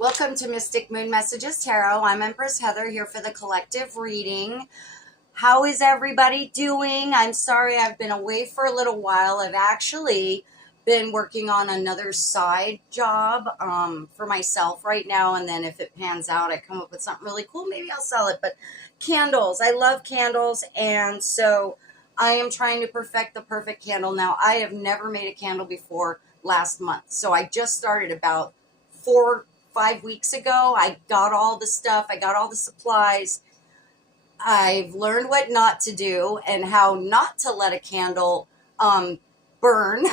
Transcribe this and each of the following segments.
Welcome to Mystic Moon Messages Tarot. I'm Empress Heather here for the collective reading. How is everybody doing? I'm sorry I've been away for a little while. I've actually been working on another side job for myself right now, and then if it pans out, I come up with something really cool, maybe I'll sell it. But candles, I love candles, and so I am trying to perfect the perfect candle. Now, I have never made a candle before last month, so I just started about 4-5 weeks ago. I got all the stuff, I got all the supplies. I've learned what not to do and how not to let a candle burn.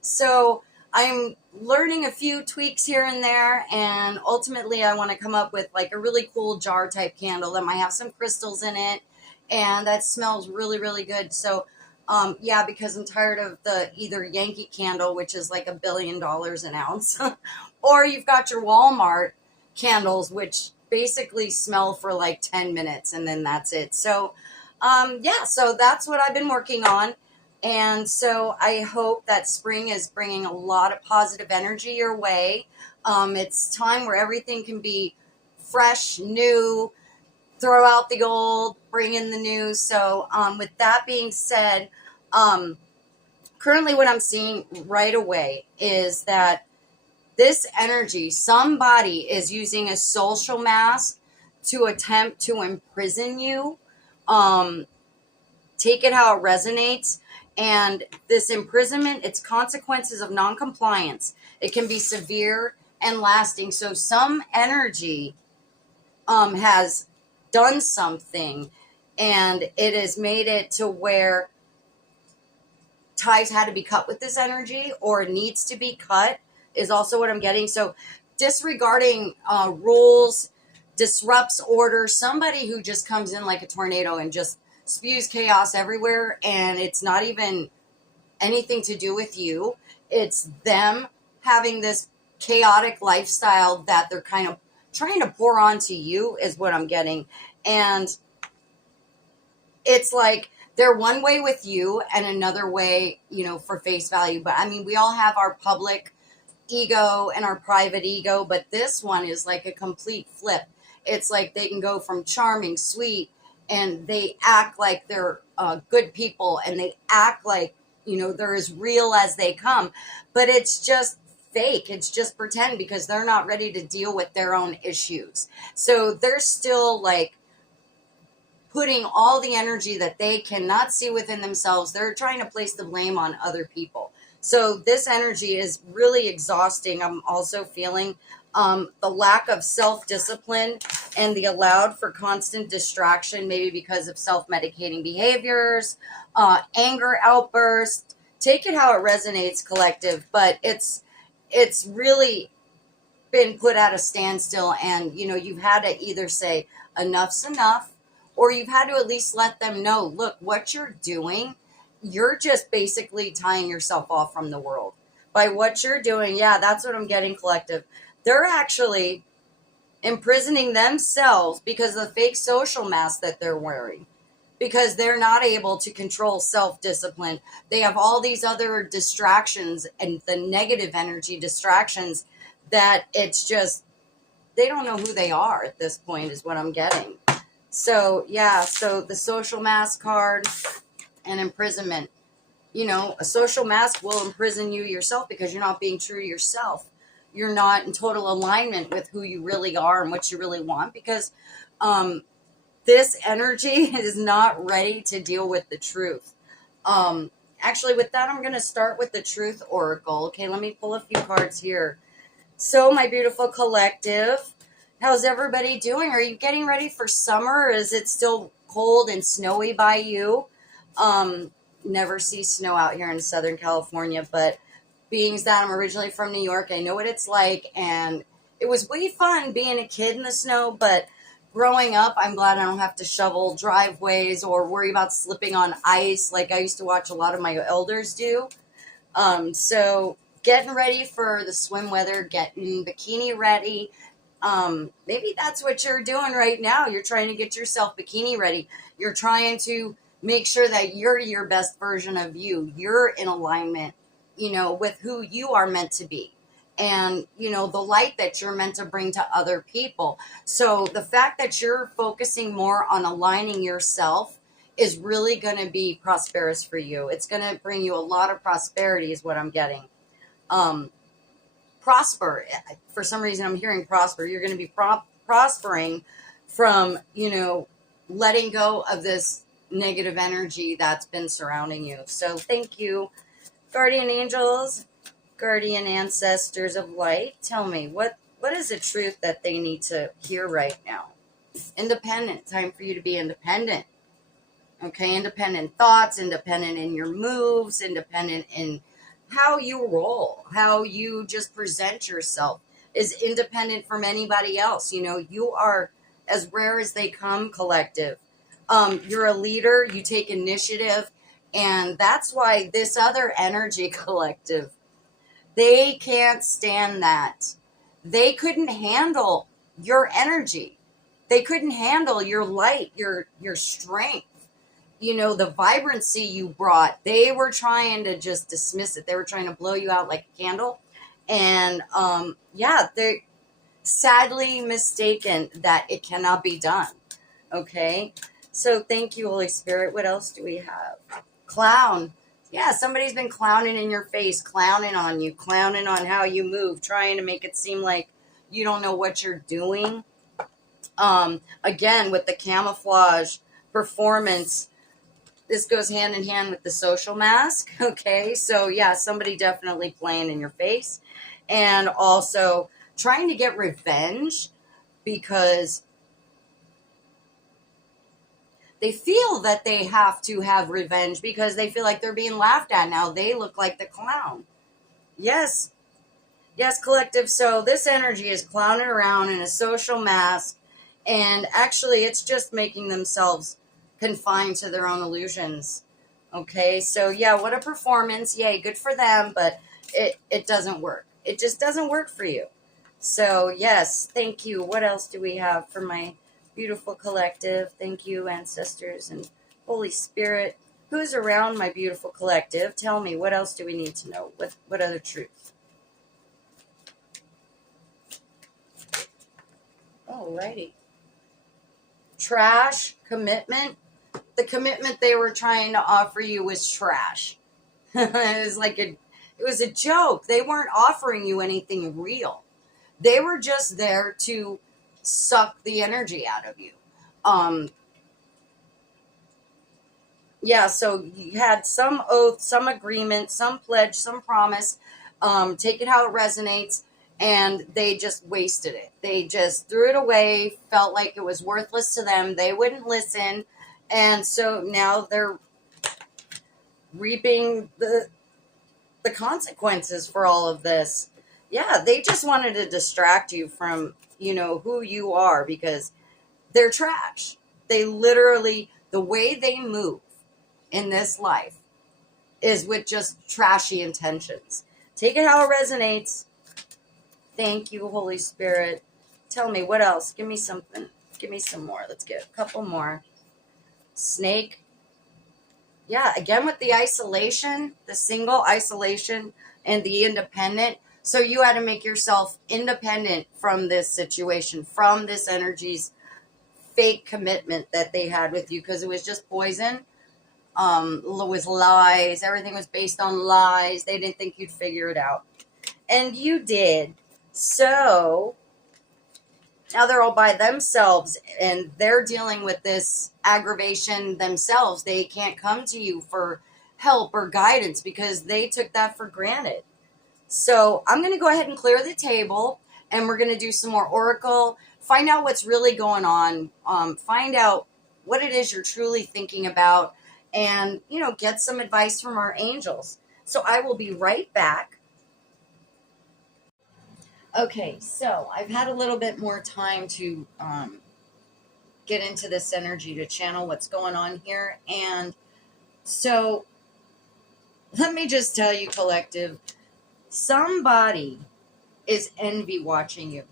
So I'm learning a few tweaks here and there, and ultimately I want to come up with like a really cool jar type candle that might have some crystals in it and that smells really, really good. So yeah, because I'm tired of the either Yankee candle, which is like $1 billion an ounce, or you've got your Walmart candles, which basically smell for like 10 minutes and then that's it. So yeah, so that's what I've been working on. And so I hope that spring is bringing a lot of positive energy your way. It's time where everything can be fresh, new, throw out the old, bring in the new. So with that being said, currently what I'm seeing right away is that this energy, somebody is using a social mask to attempt to imprison you. Take it how it resonates. And this imprisonment, its consequences of noncompliance, it can be severe and lasting. So some energy has done something, and it has made it to where ties had to be cut with this energy, or needs to be cut, is also what I'm getting. So disregarding rules, disrupts order, somebody who just comes in like a tornado and just spews chaos everywhere, and it's not even anything to do with you. It's them having this chaotic lifestyle that they're kind of trying to pour onto you is what I'm getting. And it's like they're one way with you and another way, for face value. But I mean, we all have our public ego and our private ego, but this one is like a complete flip. It's like they can go from charming, sweet, and they act like they're good people, and they act like, they're as real as they come, but it's just fake. It's just pretend, because they're not ready to deal with their own issues. So they're still like putting all the energy that they cannot see within themselves. They're trying to place the blame on other people. So this energy is really exhausting. I'm also feeling the lack of self-discipline and the allowed for constant distraction, maybe because of self-medicating behaviors, anger outbursts. Take it how it resonates, collective, but it's really been put at a standstill, and you've had to either say enough's enough, or you've had to at least let them know, look, what you're doing, you're just basically tying yourself off from the world by what you're doing. Yeah, that's what I'm getting, collective. They're actually imprisoning themselves because of the fake social mask that they're wearing, because they're not able to control self-discipline. They have all these other distractions and the negative energy distractions that it's just, they don't know who they are at this point is what I'm getting. So yeah, so the social mask card and imprisonment. A social mask will imprison you yourself because you're not being true to yourself. You're not in total alignment with who you really are and what you really want, because this energy is not ready to deal with the truth. Actually, with that, I'm going to start with the Truth Oracle. Okay, let me pull a few cards here. So, my beautiful collective, how's everybody doing? Are you getting ready for summer? Or is it still cold and snowy by you? Never see snow out here in Southern California, but being that I'm originally from New York, I know what it's like, and it was way fun being a kid in the snow, but growing up, I'm glad I don't have to shovel driveways or worry about slipping on ice like I used to watch a lot of my elders do. So getting ready for the swim weather, getting bikini ready. Maybe that's what you're doing right now. You're trying to get yourself bikini ready. You're trying to make sure that you're your best version of you. You're in alignment, with who you are meant to be. and, you know, the light that you're meant to bring to other people. So the fact that you're focusing more on aligning yourself is really going to be prosperous for you. It's going to bring you a lot of prosperity is what I'm getting. Prosper. For some reason, I'm hearing prosper. You're going to be prospering from, you know, letting go of this negative energy that's been surrounding you. So thank you, guardian angels, guardian ancestors of light. Tell me, what is the truth that they need to hear right now? Independent. Time for you to be independent. Okay, independent thoughts, independent in your moves, independent in how you roll, how you just present yourself is independent from anybody else. You know, you are as rare as they come, collective. You're a leader, you take initiative, and that's why this other energy collective, they can't stand that. They couldn't handle your energy. They couldn't handle your light, your strength. You know, the vibrancy you brought. They were trying to just dismiss it. They were trying to blow you out like a candle. And yeah, they're sadly mistaken that it cannot be done. Okay. So thank you, Holy Spirit. What else do we have? Clown. Yeah, somebody's been clowning in your face, clowning on you, clowning on how you move, trying to make it seem like you don't know what you're doing. Again, with the camouflage performance, this goes hand in hand with the social mask. Okay, so yeah, somebody definitely playing in your face, and also trying to get revenge because they feel that they have to have revenge because they feel like they're being laughed at now. They look like the clown. Yes, collective. So this energy is clowning around in a social mask, and actually it's just making themselves confined to their own illusions. Okay, so yeah, what a performance. Yay, good for them, but it doesn't work. It just doesn't work for you. So yes, thank you. What else do we have for my beautiful collective? Thank you, ancestors and Holy Spirit. Who's around my beautiful collective? Tell me, what else do we need to know? What other truth? Alrighty. Trash, commitment. The commitment they were trying to offer you was trash. It was a joke. They weren't offering you anything real. They were just there to suck the energy out of you. Yeah, so you had some oath, some agreement, some pledge, some promise. Take it how it resonates. And they just wasted it. They just threw it away, felt like it was worthless to them. They wouldn't listen. And so now they're reaping the consequences for all of this. Yeah, they just wanted to distract you from, you know, who you are because they're trash. They literally, the way they move in this life is with just trashy intentions. Take it how it resonates. Thank you, Holy Spirit. Tell me, what else? Give me something. Give me some more. Let's get a couple more. Snake. Yeah, again with the isolation, the single isolation and the independent. So you had to make yourself independent from this situation, from this energy's fake commitment that they had with you because it was just poison. It was lies. Everything was based on lies. They didn't think you'd figure it out. And you did. So now they're all by themselves and they're dealing with this aggravation themselves. They can't come to you for help or guidance because they took that for granted. So I'm going to go ahead and clear the table and we're going to do some more oracle, find out what's really going on, find out what it is you're truly thinking about, and, you know, get some advice from our angels. So I will be right back. Okay, so I've had a little bit more time to get into this energy, to channel what's going on here. And so let me just tell you, collective, somebody is envy watching you.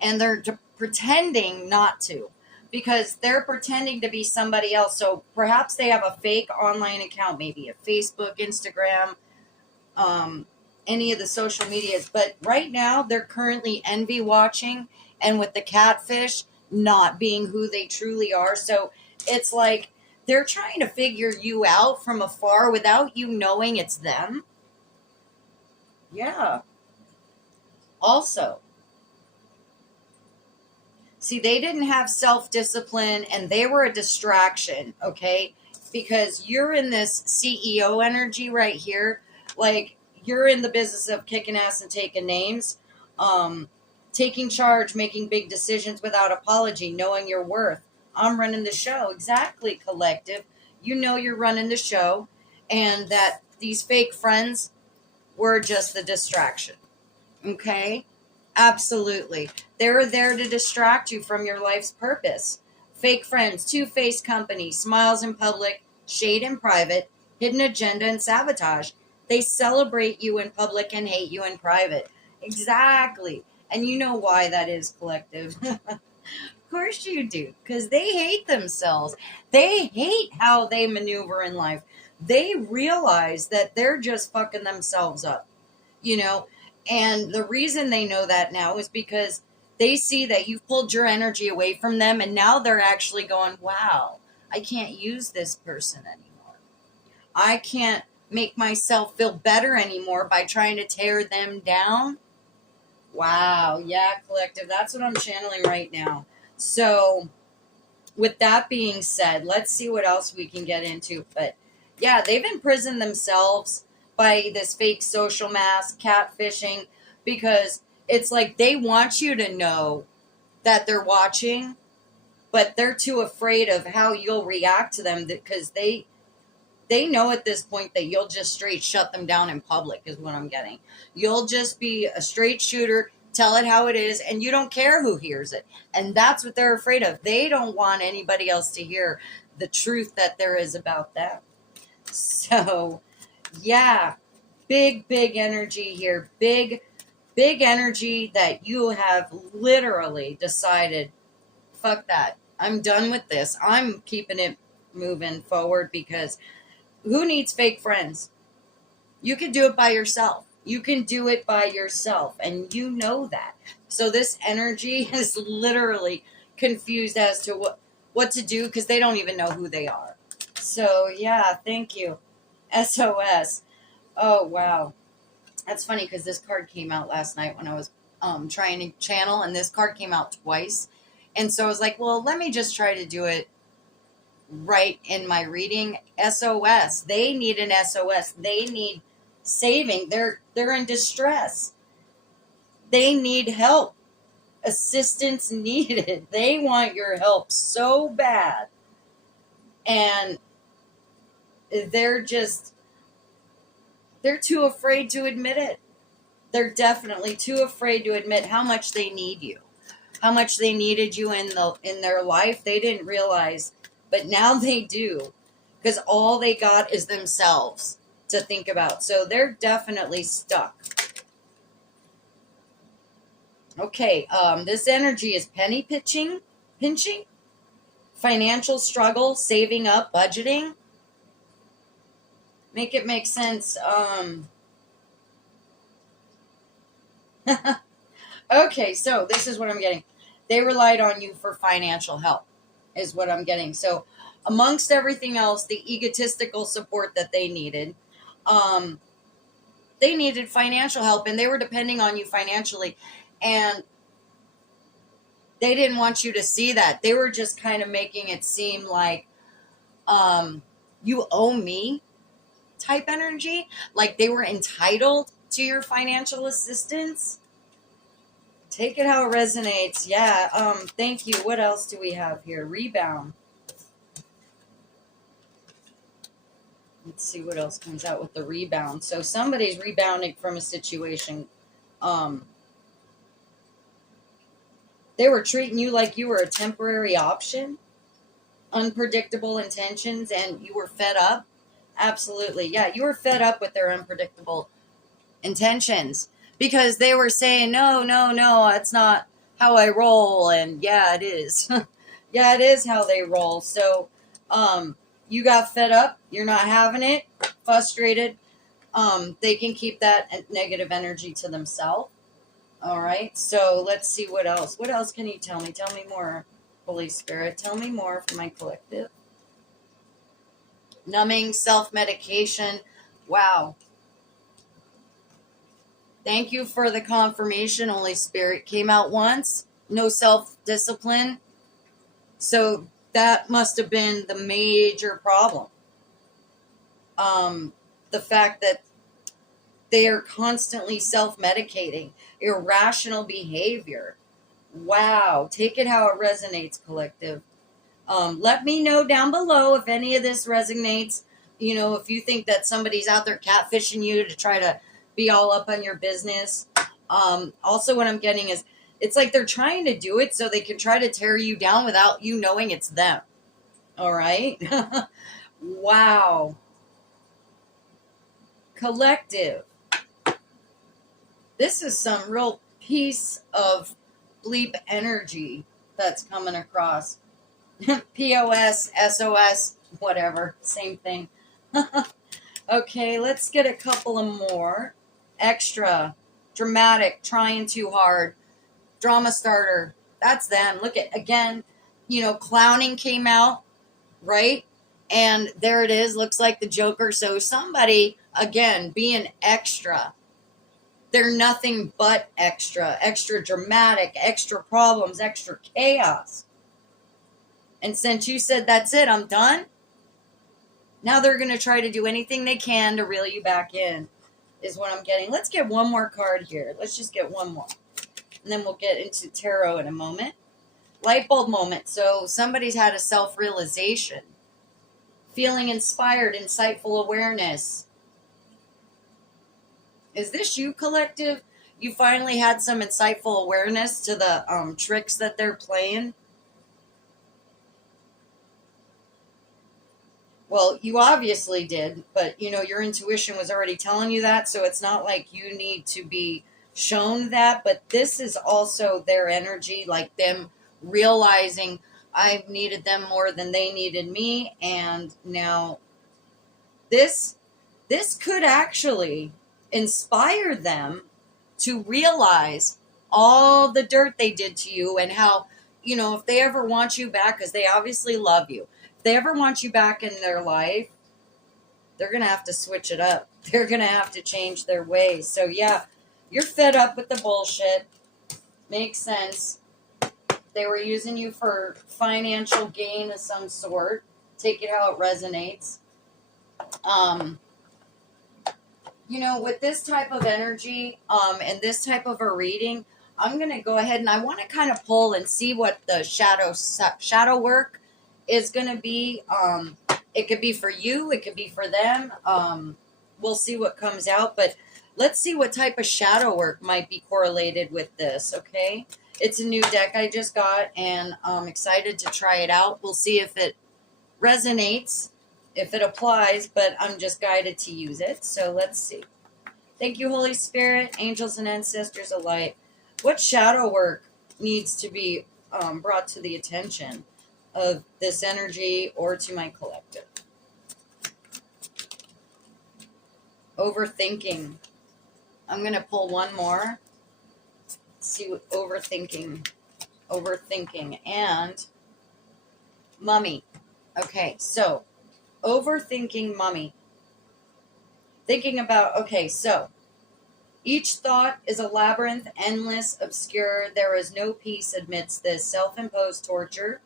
And they're pretending not to because they're pretending to be somebody else. So perhaps they have a fake online account, maybe a Facebook, Instagram, any of the social medias, but right now they're currently envy watching, and with the catfish not being who they truly are. So it's like they're trying to figure you out from afar without you knowing it's them. Yeah. Also, see, they didn't have self discipline and they were a distraction, okay? Because you're in this CEO energy right here. Like, you're in the business of kicking ass and taking names, um, taking charge, making big decisions without apology, knowing your worth. I'm running the show. Exactly, collective. You know you're running the show, and that these fake friends were just the distraction. Okay? Absolutely. They're there to distract you from your life's purpose. Fake friends, two-faced company, smiles in public, shade in private, hidden agenda and sabotage. They celebrate you in public and hate you in private. Exactly. And you know why that is, collective. Of course you do, because they hate themselves. They hate how they maneuver in life. They realize that they're just fucking themselves up, you know? And the reason they know that now is because they see that you've pulled your energy away from them, and now they're actually going, wow, I can't use this person anymore. I can't make myself feel better anymore by trying to tear them down. Wow. Yeah, collective. That's what I'm channeling right now. So, with that being said, let's see what else we can get into. But yeah, they've imprisoned themselves by this fake social mask, catfishing, because it's like they want you to know that they're watching, but they're too afraid of how you'll react to them because they know at this point that you'll just straight shut them down in public, is what I'm getting. You'll just be a straight shooter, tell it how it is, and you don't care who hears it. And that's what they're afraid of. They don't want anybody else to hear the truth that there is about them. So, yeah, big energy here. Big energy that you have literally decided, fuck that. I'm done with this. I'm keeping it moving forward because who needs fake friends? You can do it by yourself. You can do it by yourself, and you know that. So this energy is literally confused as to what to do because they don't even know who they are. So yeah, thank you. SOS. Oh wow. That's funny because this card came out last night when I was trying to channel, and this card came out twice. And so I was like, well, let me just try to do it right in my reading. SOS. They need an SOS. They need saving. They're in distress. They need help. Assistance needed. They want your help so bad. And they're too afraid to admit it. They're definitely too afraid to admit how much they need you. How much they needed you in their life. They didn't realize, but now they do, because all they got is themselves to think about. So they're definitely stuck. Okay, this energy is penny pinching, financial struggle, saving up, budgeting. Make it make sense. Okay, so this is what I'm getting. They relied on you for financial help, is what I'm getting. So, amongst everything else, the egotistical support that they needed financial help, and they were depending on you financially. And they didn't want you to see that. They were just kind of making it seem like you owe me type energy. Like they were entitled to your financial assistance. Take it how it resonates. Yeah. Thank you. What else do we have here? Rebound. Let's see what else comes out with the rebound. So somebody's rebounding from a situation. They were treating you like you were a temporary option, unpredictable intentions, and you were fed up. Absolutely. Yeah, you were fed up with their unpredictable intentions because they were saying, no, that's not how I roll. And yeah, it is. Yeah, it is how they roll. So you got fed up. You're not having it. Frustrated. they can keep that negative energy to themselves. All right. So let's see what else. What else can you tell me? Tell me more, Holy Spirit. Tell me more for my collective. Numbing, self-medication. Wow. Thank you for the confirmation, Holy Spirit. Came out once. No self-discipline. So that must have been the major problem. The fact that they are constantly self-medicating, irrational behavior. Wow. Take it how it resonates, collective. Let me know down below if any of this resonates. You know, if you think that somebody's out there catfishing you to try to be all up on your business. Also, what I'm getting is it's like they're trying to do it so they can try to tear you down without you knowing it's them. All right. Wow. Collective. This is some real piece of bleep energy that's coming across. POS, SOS, whatever, same thing. Okay, let's get a couple of more. Extra, dramatic, trying too hard, drama starter. That's them. Look at, again, you know, clowning came out, right? And there it is. Looks like the Joker. So somebody, again, being extra. They're nothing but extra. Extra dramatic, extra problems, extra chaos. And since you said, that's it, I'm done, now they're going to try to do anything they can to reel you back in, is what I'm getting. Let's get one more card here. Let's just get one more. And then we'll get into tarot in a moment. Light bulb moment. So somebody's had a self-realization. Feeling inspired, insightful awareness. Is this you, collective? You finally had some insightful awareness to the tricks that they're playing? Well, you obviously did, but, you know, your intuition was already telling you that, so it's not like you need to be shown that, but this is also their energy, like them realizing I've needed them more than they needed me, and now this could actually inspire them to realize all the dirt they did to you and how, you know, if they ever want you back, because they obviously love you, if they ever want you back in their life, they're going to have to switch it up. They're going to have to change their ways. So, yeah, you're fed up with the bullshit. Makes sense. They were using you for financial gain of some sort. Take it how it resonates. You know, with this type of energy and this type of a reading, I'm going to go ahead and I want to kind of pull and see what the shadow work is going to be. It could be for you. It could be for them. We'll see what comes out. But let's see what type of shadow work might be correlated with this, okay? It's a new deck I just got, and I'm excited to try it out. We'll see if it resonates, if it applies, but I'm just guided to use it. So let's see. Thank you, Holy Spirit, angels and ancestors alike. What shadow work needs to be brought to the attention of this energy or to my collective? Overthinking. I'm going to pull one more. See what overthinking, and mummy. Okay, so overthinking, mummy. Thinking about, okay, so each thought is a labyrinth, endless, obscure. There is no peace amidst this self-imposed torture.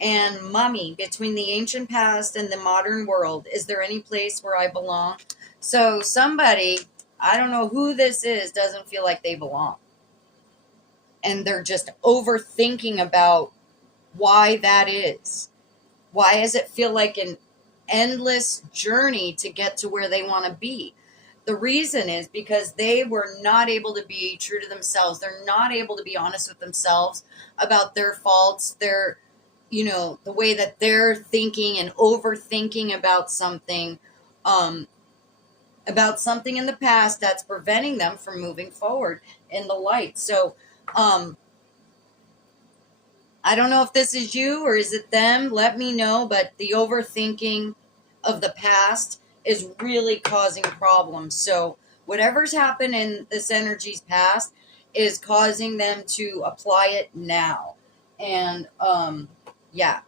And mummy, between the ancient past and the modern world, is there any place where I belong? So somebody, I don't know who this is, doesn't feel like they belong. And they're just overthinking about why that is. Why does it feel like an endless journey to get to where they want to be? The reason is because they were not able to be true to themselves. They're not able to be honest with themselves about their faults, their, you know, the way that they're thinking and overthinking about something in the past that's preventing them from moving forward in the light. So, I don't know if this is you or is it them. Let me know. But the overthinking of the past is really causing problems. So whatever's happened in this energy's past is causing them to apply it now. And yeah,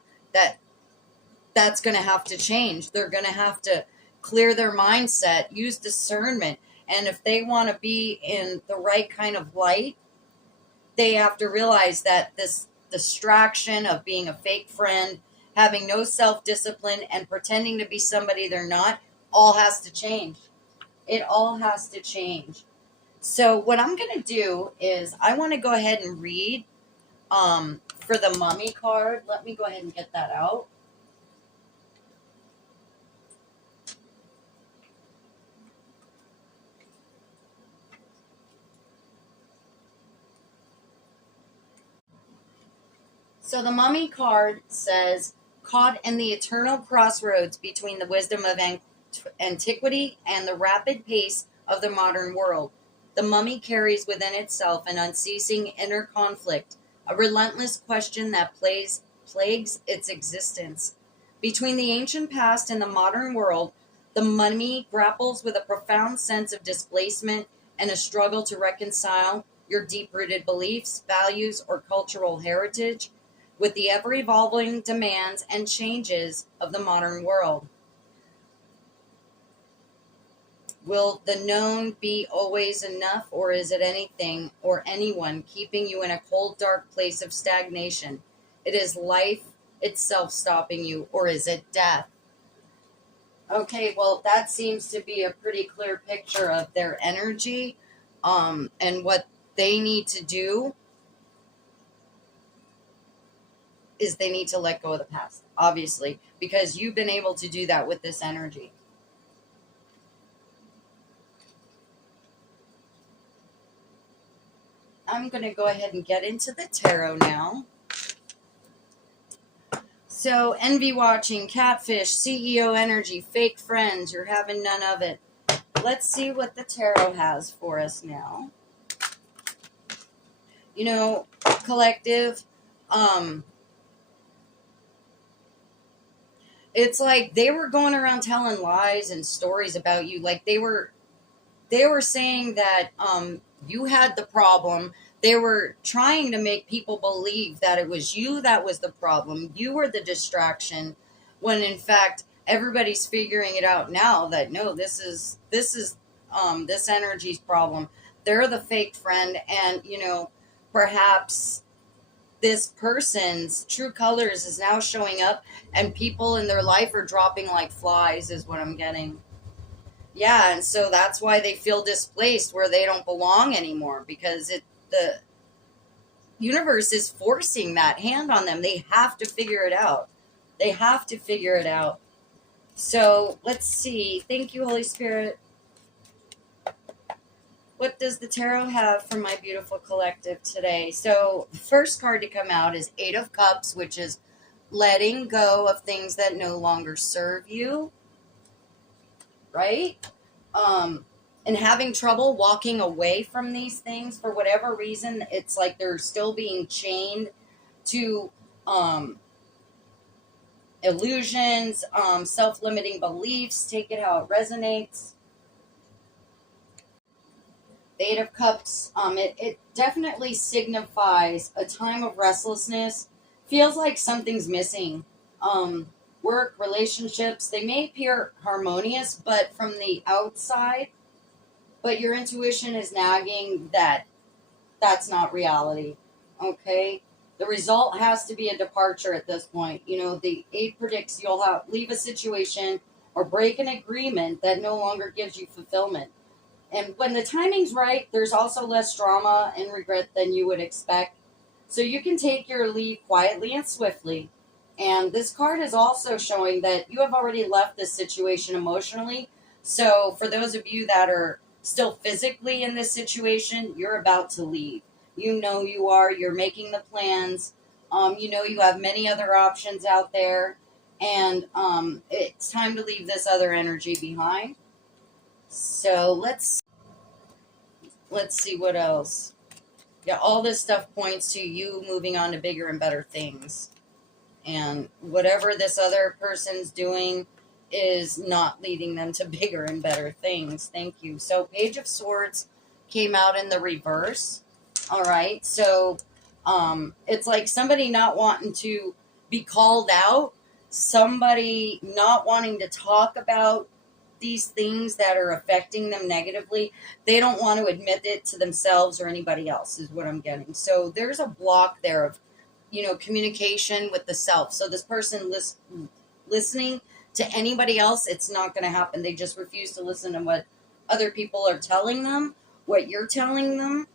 that's going to have to change. They're going to have to clear their mindset, use discernment. And if they want to be in the right kind of light, they have to realize that this distraction of being a fake friend, having no self-discipline, and pretending to be somebody they're not, all has to change. It all has to change. So what I'm going to do is I want to go ahead and read for the mummy card. Let me go ahead and get that out. So the mummy card says, caught in the eternal crossroads between the wisdom of antiquity and the rapid pace of the modern world, the mummy carries within itself an unceasing inner conflict, a relentless question that plagues its existence. Between the ancient past and the modern world, the mummy grapples with a profound sense of displacement and a struggle to reconcile your deep-rooted beliefs, values, or cultural heritage with the ever-evolving demands and changes of the modern world. Will the known be always enough, or is it anything or anyone keeping you in a cold, dark place of stagnation? It is life itself stopping you, or is it death? Okay, well, that seems to be a pretty clear picture of their energy, and what they need to do is they need to let go of the past, obviously, because you've been able to do that with this energy. I'm going to go ahead and get into the tarot now. So, envy watching, catfish, CEO energy, fake friends, you're having none of it. Let's see what the tarot has for us now. You know, collective, it's like they were going around telling lies and stories about you. Like they were saying that you had the problem. They were trying to make people believe that it was you that was the problem. You were the distraction, when in fact everybody's figuring it out now that no, this is this energy's problem. They're the fake friend, and you know, perhaps this person's true colors is now showing up, and people in their life are dropping like flies, is what I'm getting. Yeah, and so that's why they feel displaced, where they don't belong anymore, because the universe is forcing that hand on them. They have to figure it out. They have to figure it out. So let's see. Thank you, Holy Spirit. What does the tarot have for my beautiful collective today? So the first card to come out is Eight of Cups, which is letting go of things that no longer serve you, right? And having trouble walking away from these things for whatever reason. It's like they're still being chained to illusions, self-limiting beliefs. Take it how it resonates. The Eight of Cups, it definitely signifies a time of restlessness. Feels like something's missing. Work, relationships, they may appear harmonious, but from the outside, but your intuition is nagging that that's not reality. Okay? The result has to be a departure at this point. You know, the Eight predicts you'll leave a situation or break an agreement that no longer gives you fulfillment. And when the timing's right, there's also less drama and regret than you would expect. So you can take your leave quietly and swiftly. And this card is also showing that you have already left this situation emotionally. So for those of you that are still physically in this situation, you're about to leave. You know you are. You're making the plans. You know you have many other options out there. And it's time to leave this other energy behind. So let's see what else. Yeah, all this stuff points to you moving on to bigger and better things. And whatever this other person's doing, is not leading them to bigger and better things. Thank you. So Page of Swords came out in the reverse. All right. So it's like somebody not wanting to be called out, somebody not wanting to talk about these things that are affecting them negatively. They don't want to admit it to themselves or anybody else, is what I'm getting. So there's a block there of, communication with the self. So this person listening to anybody else, it's not going to happen. They just refuse to listen to what other people are telling them, what you're telling them.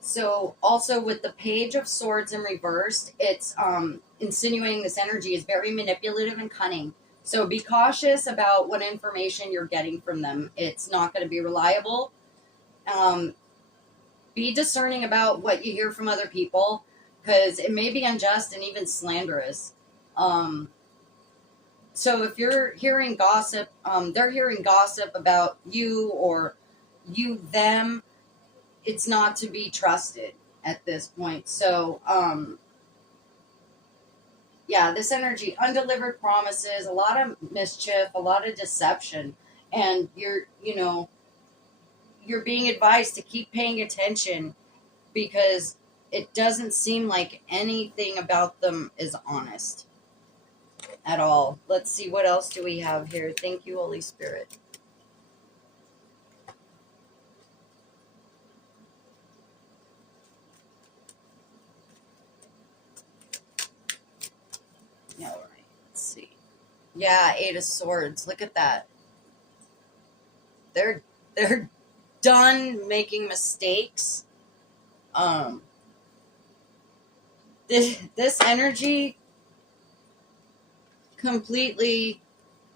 So also with the Page of Swords in reversed, it's insinuating this energy is very manipulative and cunning. So be cautious about what information you're getting from them. It's not going to be reliable. Be discerning about what you hear from other people, because it may be unjust and even slanderous. So if you're hearing gossip, they're hearing gossip about you or you, them, it's not to be trusted at this point. So, yeah, this energy, undelivered promises, a lot of mischief, a lot of deception. And you're being advised to keep paying attention because it doesn't seem like anything about them is honest at all. Let's see, what else do we have here? Thank you, Holy Spirit. All right, let's see. Yeah, Eight of Swords. Look at that. They're done making mistakes. This energy completely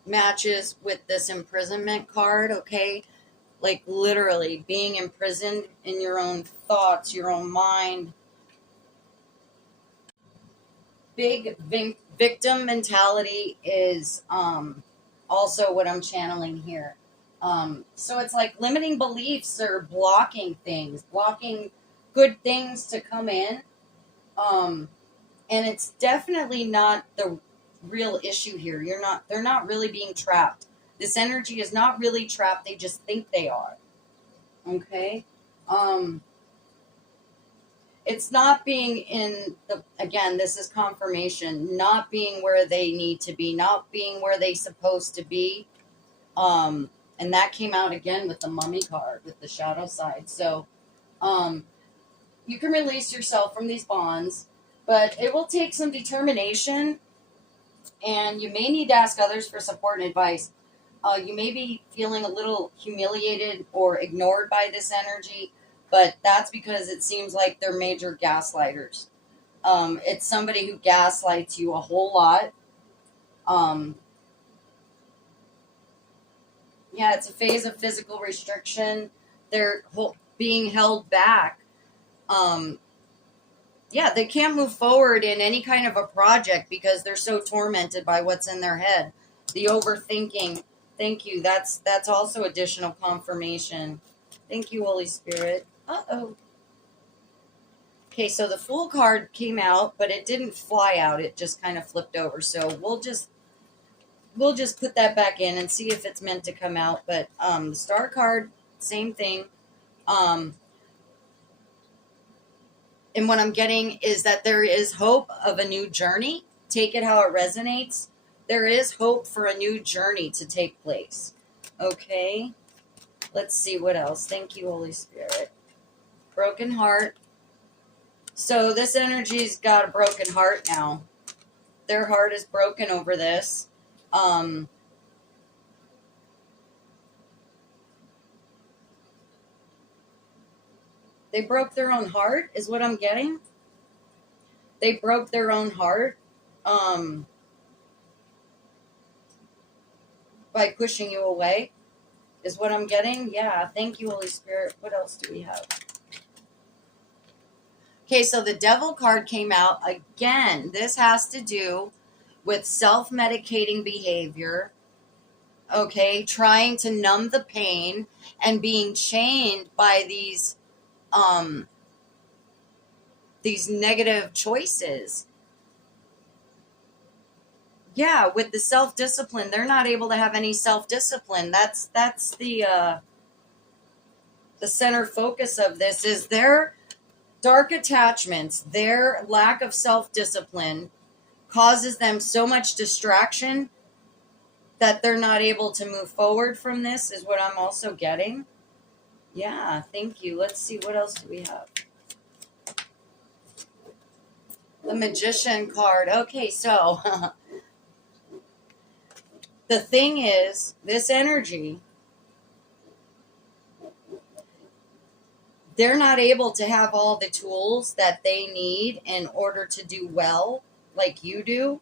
matches with this imprisonment card, okay? Like literally being imprisoned in your own thoughts, your own mind. Big victim mentality is also what I'm channeling here. So it's like limiting beliefs or blocking things, blocking good things to come in. And it's definitely not the real issue here. They're not really being trapped. This energy is not really trapped. They just think they are. Okay. It's not being again, this is confirmation, not being where they need to be, not being where they supposed to be. And that came out again with the Mummy card, with the shadow side. So, you can release yourself from these bonds, but it will take some determination, and you may need to ask others for support and advice. You may be feeling a little humiliated or ignored by this energy, but that's because it seems like they're major gaslighters. It's somebody who gaslights you a whole lot. Yeah, it's a phase of physical restriction. They're being held back. Yeah, they can't move forward in any kind of a project because they're so tormented by what's in their head. The overthinking. Thank you. That's also additional confirmation. Thank you, Holy Spirit. Uh-oh. Okay, so the Fool card came out, but it didn't fly out. It just kind of flipped over. So we'll just put that back in and see if it's meant to come out. But the Star card, same thing. And what I'm getting is that there is hope of a new journey. Take it how it resonates. There is hope for a new journey to take place. Okay. Let's see what else. Thank you, Holy Spirit. Broken heart. So this energy's got a broken heart now. Their heart is broken over this. They broke their own heart, is what I'm getting. They broke their own heart by pushing you away, is what I'm getting. Yeah, thank you, Holy Spirit. What else do we have? Okay, so the Devil card came out again. This has to do with self-medicating behavior. Okay, trying to numb the pain and being chained by these these negative choices. Yeah, with the self-discipline, they're not able to have any self-discipline. That's the center focus of this is their dark attachments, their lack of self-discipline causes them so much distraction that they're not able to move forward from this, is what I'm also getting. Yeah, thank you. Let's see, what else do we have? The Magician card. Okay, so the thing is, this energy, they're not able to have all the tools that they need in order to do well like you do.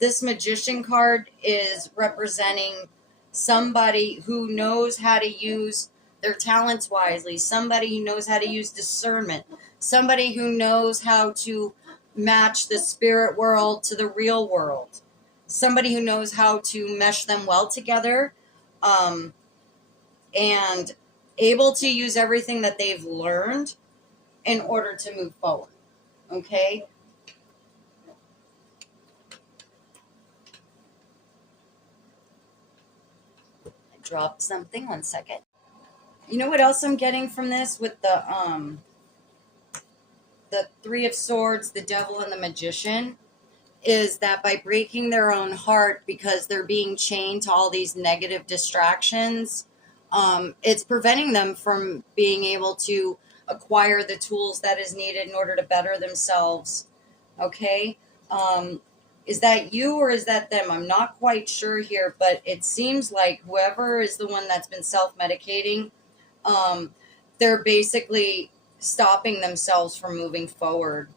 This Magician card is representing somebody who knows how to use their talents wisely, somebody who knows how to use discernment, somebody who knows how to match the spirit world to the real world, somebody who knows how to mesh them well together, and able to use everything that they've learned in order to move forward. Okay? I dropped something. 1 second. You know what else I'm getting from this with the Three of Swords, the Devil, and the Magician, is that by breaking their own heart because they're being chained to all these negative distractions, it's preventing them from being able to acquire the tools that is needed in order to better themselves. Okay? Is that you or is that them? I'm not quite sure here, but it seems like whoever is the one that's been self-medicating, they're basically stopping themselves from moving forward.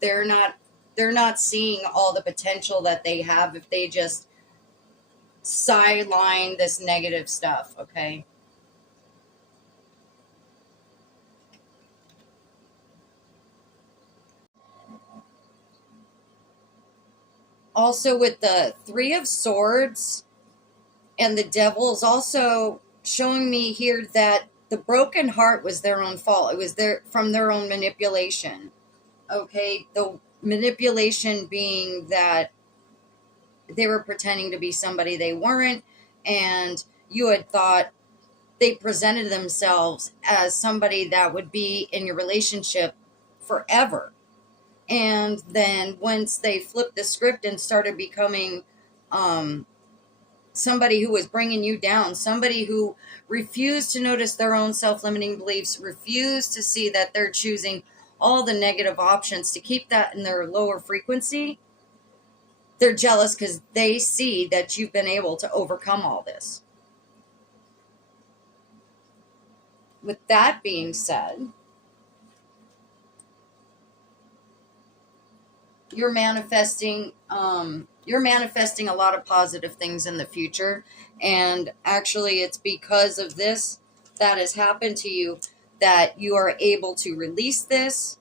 They're not seeing all the potential that they have if they just sideline this negative stuff, okay? Also with the Three of Swords and the Devil is also showing me here that the broken heart was their own fault. It was from their own manipulation. Okay, the manipulation being that they were pretending to be somebody they weren't, and you had thought they presented themselves as somebody that would be in your relationship forever. And then once they flipped the script and started becoming somebody who was bringing you down, somebody who refused to notice their own self-limiting beliefs, refused to see that they're choosing all the negative options to keep that in their lower frequency, they're jealous because they see that you've been able to overcome all this. With that being said, you're manifesting a lot of positive things in the future, and actually it's because of this that has happened to you that you are able to release this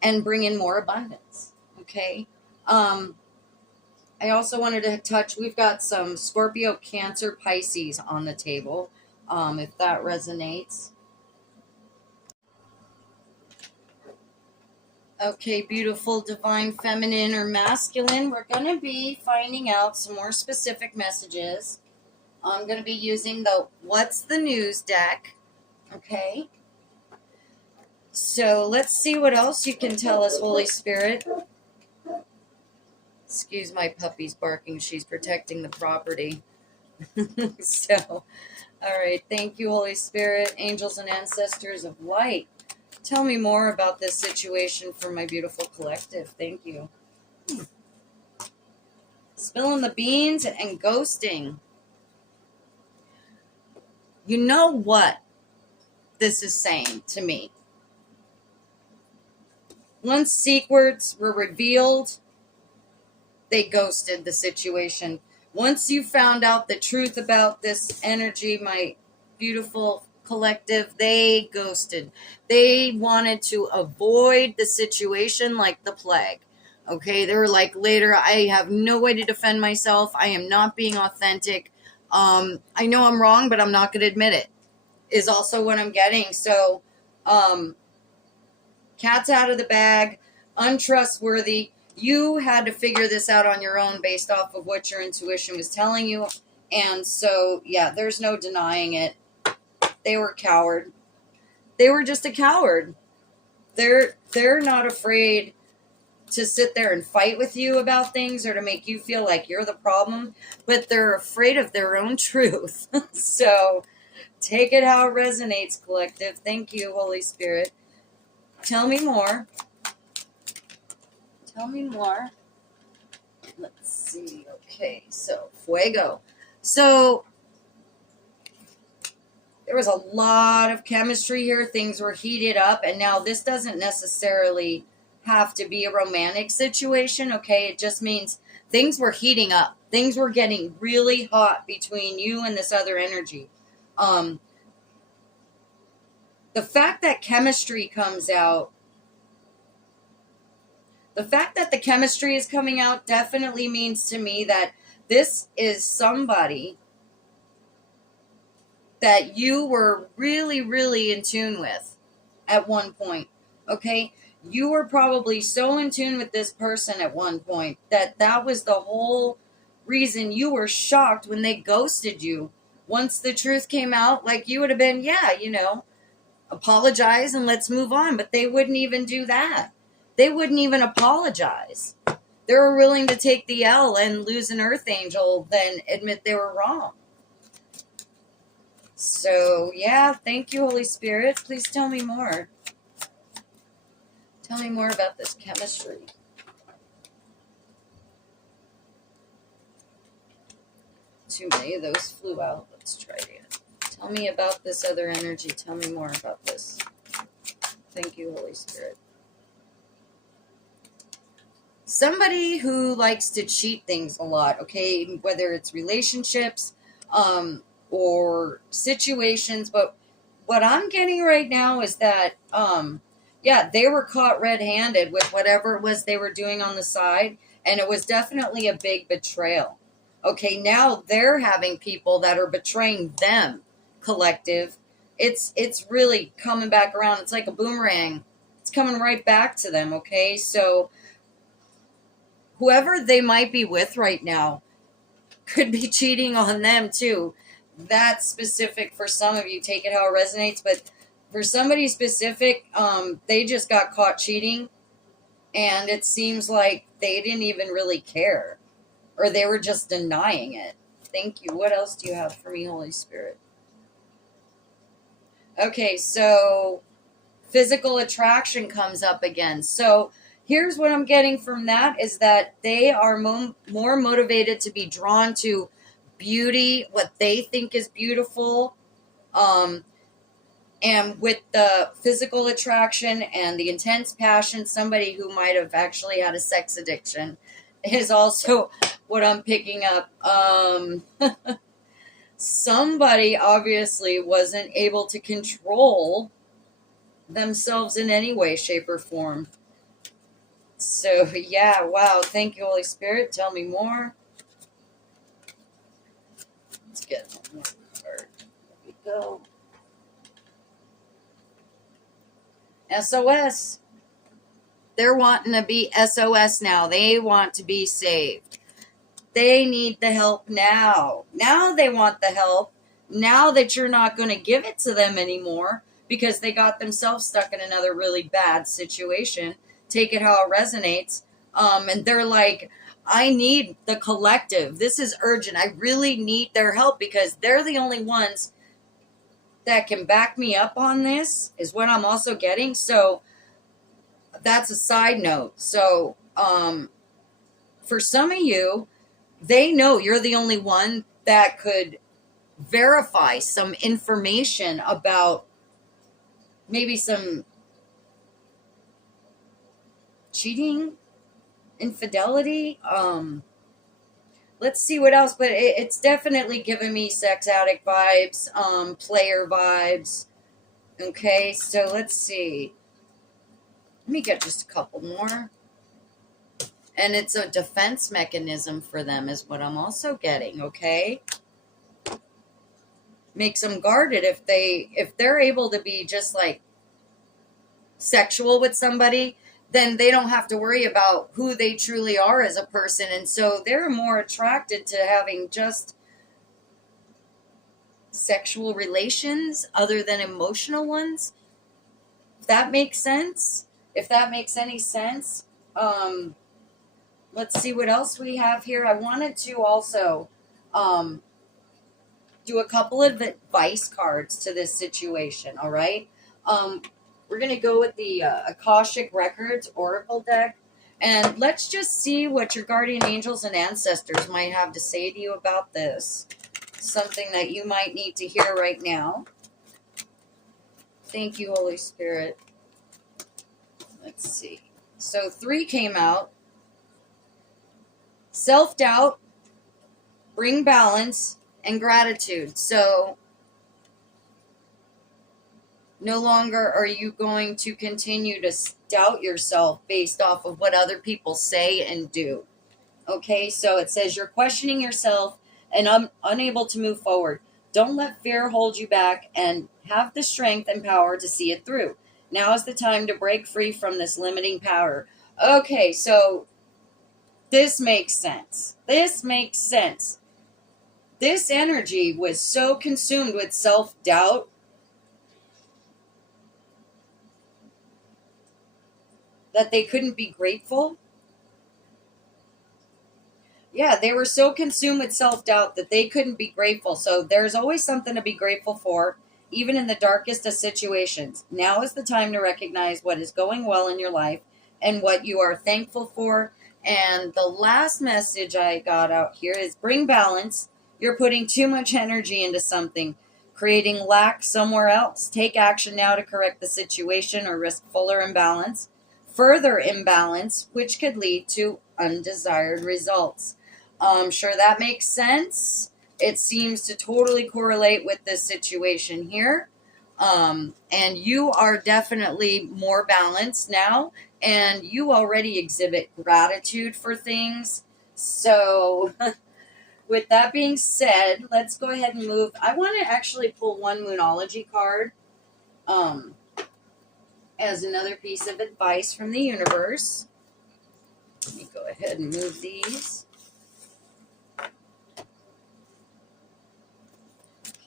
and bring in more abundance. Okay. I also wanted to touch, we've got some Scorpio, Cancer, Pisces on the table, if that resonates. Okay, beautiful, divine, feminine, or masculine. We're going to be finding out some more specific messages. I'm going to be using the What's the News deck. Okay. So let's see what else you can tell us, Holy Spirit. Excuse my puppy's barking. She's protecting the property. So, all right. Thank you, Holy Spirit, angels and ancestors of light. Tell me more about this situation for my beautiful collective. Thank you. Spilling the beans and ghosting. You know what this is saying to me? Once secrets were revealed, they ghosted the situation. Once you found out the truth about this energy, my beautiful collective, they ghosted. They wanted to avoid the situation like the plague. Okay, they were like, later, I have no way to defend myself. I am not being authentic. I know I'm wrong, but I'm not going to admit it. is also what I'm getting. So, cat's out of the bag, untrustworthy. You had to figure this out on your own based off of what your intuition was telling you. And so, yeah, there's no denying it. They were a coward. They were just a coward. They're not afraid to sit there and fight with you about things or to make you feel like you're the problem, but they're afraid of their own truth. So take it how it resonates, collective. Thank you, Holy Spirit. Tell me more. Tell me more. Let's see. Okay, so fuego. So there was a lot of chemistry here. Things were heated up, and now this doesn't necessarily have to be a romantic situation, okay? It just means things were heating up. Things were getting really hot between you and this other energy. The fact that chemistry comes out, the fact that the chemistry is coming out definitely means to me that this is somebody that you were really, really in tune with at one point, okay? You were probably so in tune with this person at one point that was the whole reason you were shocked when they ghosted you. Once the truth came out, like you would have been, yeah, apologize and let's move on. But they wouldn't even do that. They wouldn't even apologize. They were willing to take the L and lose an earth angel than admit they were wrong. So, yeah, thank you, Holy Spirit. Please tell me more. Tell me more about this chemistry. Too many of those flew out. Let's try it again. Tell me about this other energy. Tell me more about this. Thank you, Holy Spirit. Somebody who likes to cheat things a lot, okay? Whether it's relationships, or situations, but what I'm getting right now is that, they were caught red-handed with whatever it was they were doing on the side, and it was definitely a big betrayal. Okay, now they're having people that are betraying them, collective. It's really coming back around. It's like a boomerang. It's coming right back to them, okay? So whoever they might be with right now could be cheating on them too. That's specific for some of you. Take it how it resonates. But for somebody specific, they just got caught cheating. And it seems like they didn't even really care. Or they were just denying it. Thank you. What else do you have for me, Holy Spirit? Okay, so physical attraction comes up again. So here's what I'm getting from that is that they are more motivated to be drawn to beauty, what they think is beautiful, and with the physical attraction and the intense passion, somebody who might have actually had a sex addiction is also what I'm picking up. Somebody obviously wasn't able to control themselves in any way, shape, or form. So, yeah, wow. Thank you, Holy Spirit. Tell me more. Let's get one more card. There we go. SOS. They're wanting to be SOS now. They want to be saved. They need the help now. Now they want the help. Now that you're not going to give it to them anymore because they got themselves stuck in another really bad situation. Take it how it resonates. And they're like, I need the collective. This is urgent. I really need their help because they're the only ones that can back me up on this, is what I'm also getting. So that's a side note. So for some of you, they know you're the only one that could verify some information about maybe some cheating, infidelity. Let's see what else, but it's definitely giving me sex addict vibes, player vibes. Okay, so let's see. Let me get just a couple more. And it's a defense mechanism for them is what I'm also getting, okay? makes them guarded. If they're able to be just like sexual with somebody, then they don't have to worry about who they truly are as a person. And so they're more attracted to having just sexual relations other than emotional ones. If that makes sense. If that makes any sense. Let's see what else we have here. I wanted to also do a couple of advice cards to this situation, all right? We're going to go with the Akashic Records Oracle deck. And let's just see what your guardian angels and ancestors might have to say to you about this. Something that you might need to hear right now. Thank you, Holy Spirit. Let's see. So 3 came out. Self-doubt, bring balance, and gratitude. So no longer are you going to continue to doubt yourself based off of what other people say and do. Okay, so it says you're questioning yourself and unable to move forward. Don't let fear hold you back and have the strength and power to see it through. Now is the time to break free from this limiting power. Okay, so this makes sense. This makes sense. This energy was so consumed with self-doubt that they couldn't be grateful. Yeah, they were so consumed with self-doubt that they couldn't be grateful. So there's always something to be grateful for, even in the darkest of situations. Now is the time to recognize what is going well in your life and what you are thankful for. And the last message I got out here is bring balance. You're putting too much energy into something, creating lack somewhere else. Take action now to correct the situation or risk further imbalance, which could lead to undesired results. Sure, that makes sense. It seems to totally correlate with this situation here. And you are definitely more balanced now, and you already exhibit gratitude for things. So with that being said, let's go ahead and move. I want to actually pull one Moonology card as another piece of advice from the universe. Let me go ahead and move these.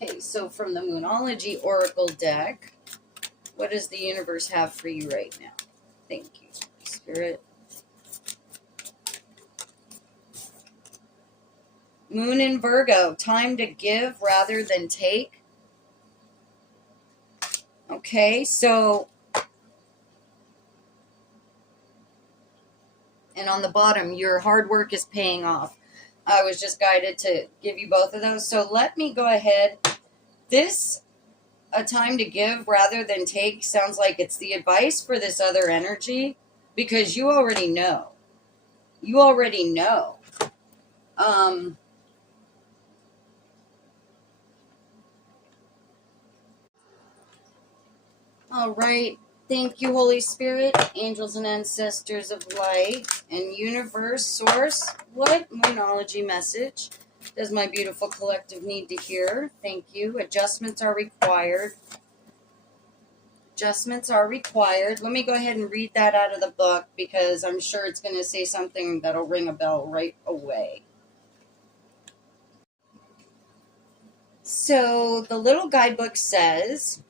Okay, so from the Moonology Oracle deck, what does the universe have for you right now? Thank you, Spirit. Moon in Virgo, time to give rather than take. Okay, so, and on the bottom, your hard work is paying off. I was just guided to give you both of those. So let me go ahead. This, a time to give rather than take, sounds like it's the advice for this other energy, because you already know. You already know. All right. Thank you, Holy Spirit, angels and ancestors of light, and universe, source. What Moonology message does my beautiful collective need to hear? Thank you. Adjustments are required. Adjustments are required. Let me go ahead and read that out of the book, because I'm sure it's going to say something that'll ring a bell right away. So the little guidebook says,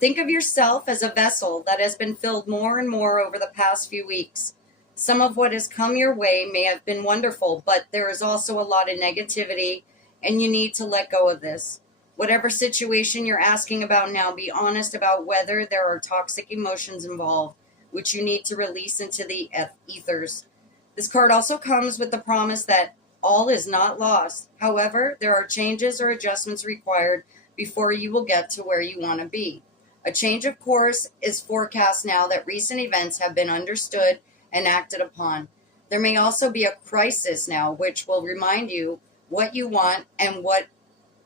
think of yourself as a vessel that has been filled more and more over the past few weeks. Some of what has come your way may have been wonderful, but there is also a lot of negativity, and you need to let go of this. Whatever situation you're asking about now, be honest about whether there are toxic emotions involved, which you need to release into the ethers. This card also comes with the promise that all is not lost. However, there are changes or adjustments required before you will get to where you want to be. A change of course is forecast now that recent events have been understood and acted upon. There may also be a crisis now, which will remind you what you want and what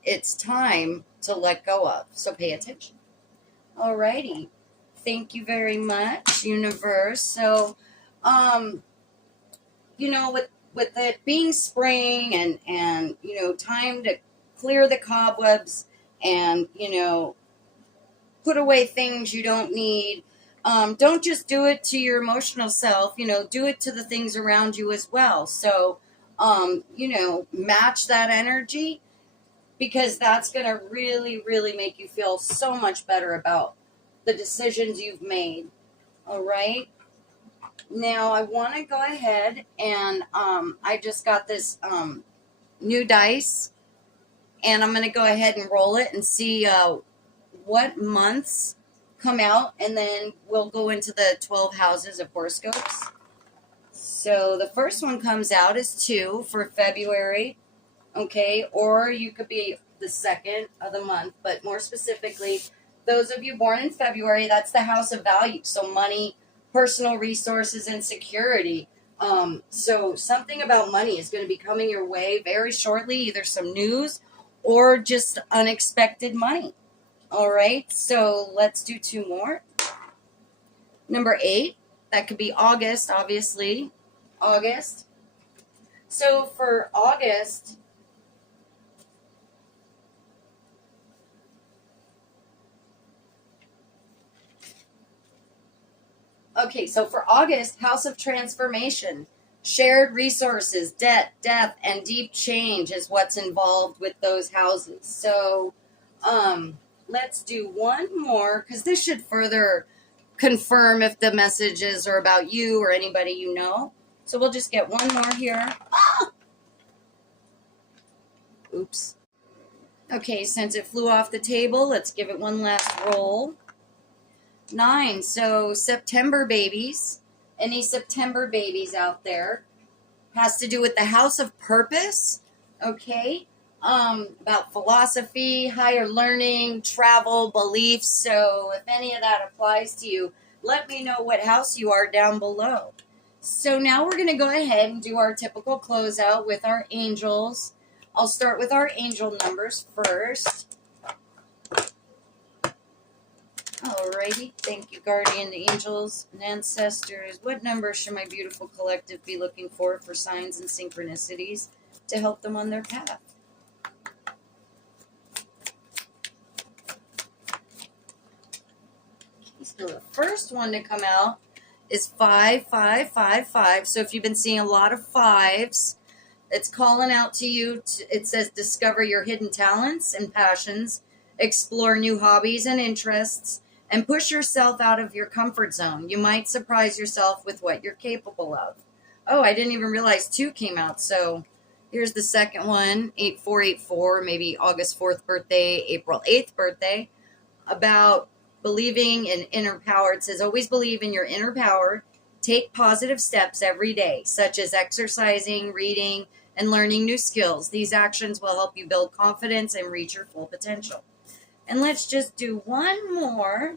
it's time to let go of. So pay attention. Alrighty. Thank you very much, universe. So, with it being spring and time to clear the cobwebs and, put away things you don't need. Don't just do it to your emotional self, do it to the things around you as well. So, match that energy, because that's going to really, really make you feel so much better about the decisions you've made. All right. Now, I want to go ahead and I just got this new dice, and I'm going to go ahead and roll it and see what months come out, and then we'll go into the 12 houses of horoscopes. So the first one comes out is 2 for February, okay, or you could be the second of the month, but more specifically, those of you born in February, that's the house of value, so money, personal resources, and security. So something about money is going to be coming your way very shortly, either some news or just unexpected money. All right, so let's do 2 more. Number 8, that could be August, obviously. August. So for August, okay, so for August, House of Transformation, shared resources, debt, death, and deep change is what's involved with those houses. So let's do one more, because this should further confirm if the messages are about you or anybody you know. So we'll just get one more here. Oops. Okay, since it flew off the table, let's give it one last roll. 9. So September babies. Any September babies out there? Has to do with the house of purpose. Okay. About philosophy, higher learning, travel, beliefs. So if any of that applies to you, let me know what house you are down below. So now we're going to go ahead and do our typical closeout with our angels. I'll start with our angel numbers first. Alrighty, thank you, guardian angels and ancestors. What number should my beautiful collective be looking for signs and synchronicities to help them on their path? So the first one to come out is 5555. So if you've been seeing a lot of 5s, it's calling out to you. It says discover your hidden talents and passions, explore new hobbies and interests, and push yourself out of your comfort zone. You might surprise yourself with what you're capable of. Oh, I didn't even realize 2 came out. So here's the second one, 8484, maybe August 4th birthday, April 8th birthday, about believing in inner power. It says, always believe in your inner power. Take positive steps every day, such as exercising, reading, and learning new skills. These actions will help you build confidence and reach your full potential. And let's just do one more.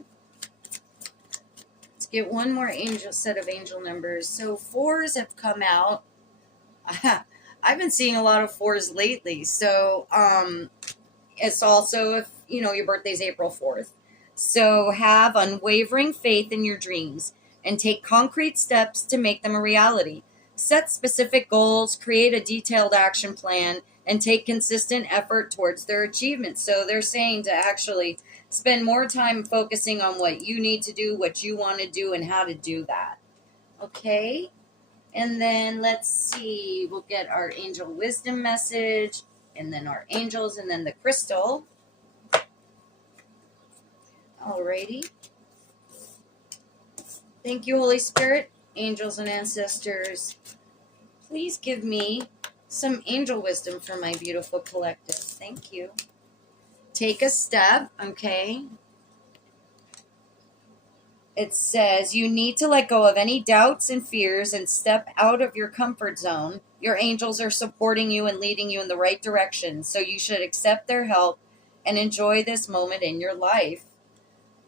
Let's get one more set of angel numbers. So 4s have come out. I've been seeing a lot of 4s lately. So it's also, if your birthday's April 4th. So have unwavering faith in your dreams and take concrete steps to make them a reality. Set specific goals, create a detailed action plan, and take consistent effort towards their achievement. So they're saying to actually spend more time focusing on what you need to do, what you want to do, and how to do that. Okay? And then let's see. We'll get our angel wisdom message, and then our angels, and then the crystal. Alrighty. Thank you, Holy Spirit, angels and ancestors. Please give me some angel wisdom for my beautiful collective. Thank you. Take a step, okay? It says you need to let go of any doubts and fears and step out of your comfort zone. Your angels are supporting you and leading you in the right direction, so you should accept their help and enjoy this moment in your life.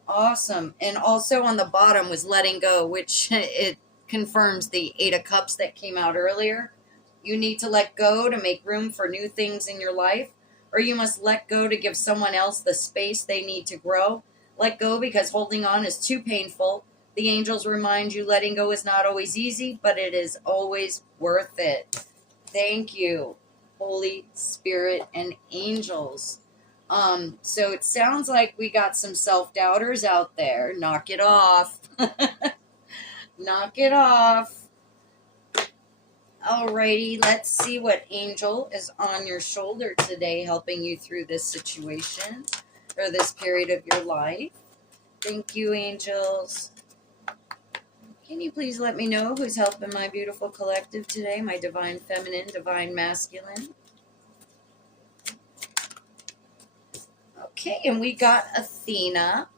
Awesome. And also on the bottom was letting go, which it confirms the 8 of Cups that came out earlier. You need to let go to make room for new things in your life, or you must let go to give someone else the space they need to grow. Let go because holding on is too painful. The angels remind you letting go is not always easy, but it is always worth it. Thank you, Holy Spirit and angels. So it sounds like we got some self-doubters out there. Knock it off. Knock it off. Alrighty, let's see what angel is on your shoulder today, helping you through this situation or this period of your life. Thank you, angels. Can you please let me know who's helping my beautiful collective today, my divine feminine, divine masculine? Okay, and we got Athena.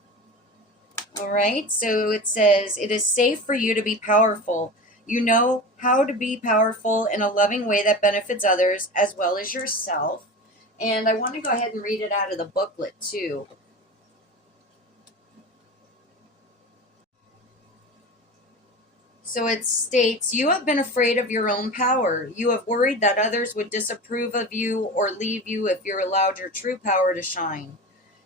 All right, so it says, it is safe for you to be powerful. You know how to be powerful in a loving way that benefits others as well as yourself. And I want to go ahead and read it out of the booklet too. So it states, you have been afraid of your own power. You have worried that others would disapprove of you or leave you if you're allowed your true power to shine.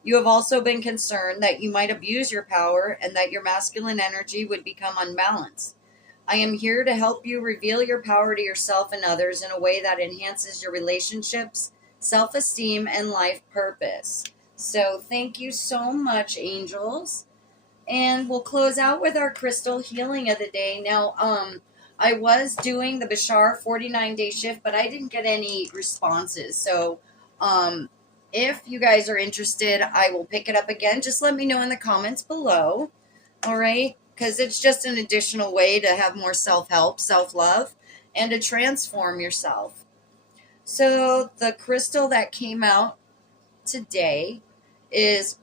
You have also been concerned that you might abuse your power and that your masculine energy would become unbalanced. I am here to help you reveal your power to yourself and others in a way that enhances your relationships, self-esteem, and life purpose. So thank you so much, angels. And we'll close out with our crystal healing of the day. Now, I was doing the Bashar 49-day shift, but I didn't get any responses. So, if you guys are interested, I will pick it up again. Just let me know in the comments below. All right? Because it's just an additional way to have more self-help, self-love, and to transform yourself. So, the crystal that came out today is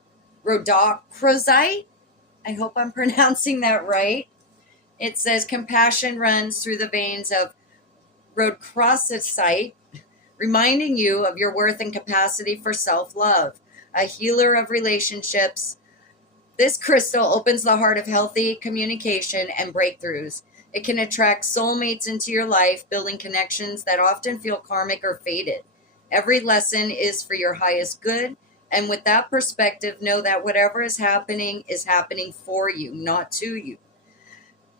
rhodochrosite. I hope I'm pronouncing that right. It says compassion runs through the veins of rhodochrosite, reminding you of your worth and capacity for self-love. A healer of relationships, this crystal opens the heart of healthy communication and breakthroughs. It can attract soulmates into your life, building connections that often feel karmic or fated. Every lesson is for your highest good. And with that perspective, know that whatever is happening for you, not to you.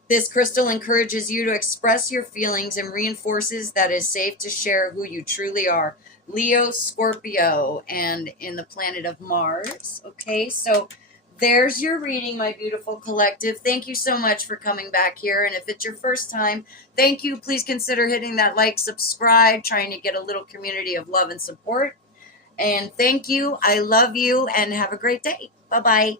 This crystal encourages you to express your feelings and reinforces that it's safe to share who you truly are. Leo, Scorpio, and in the planet of Mars. Okay, so there's your reading, my beautiful collective. Thank you so much for coming back here. And if it's your first time, thank you. Please consider hitting that like, subscribe, trying to get a little community of love and support. And thank you. I love you and have a great day. Bye-bye.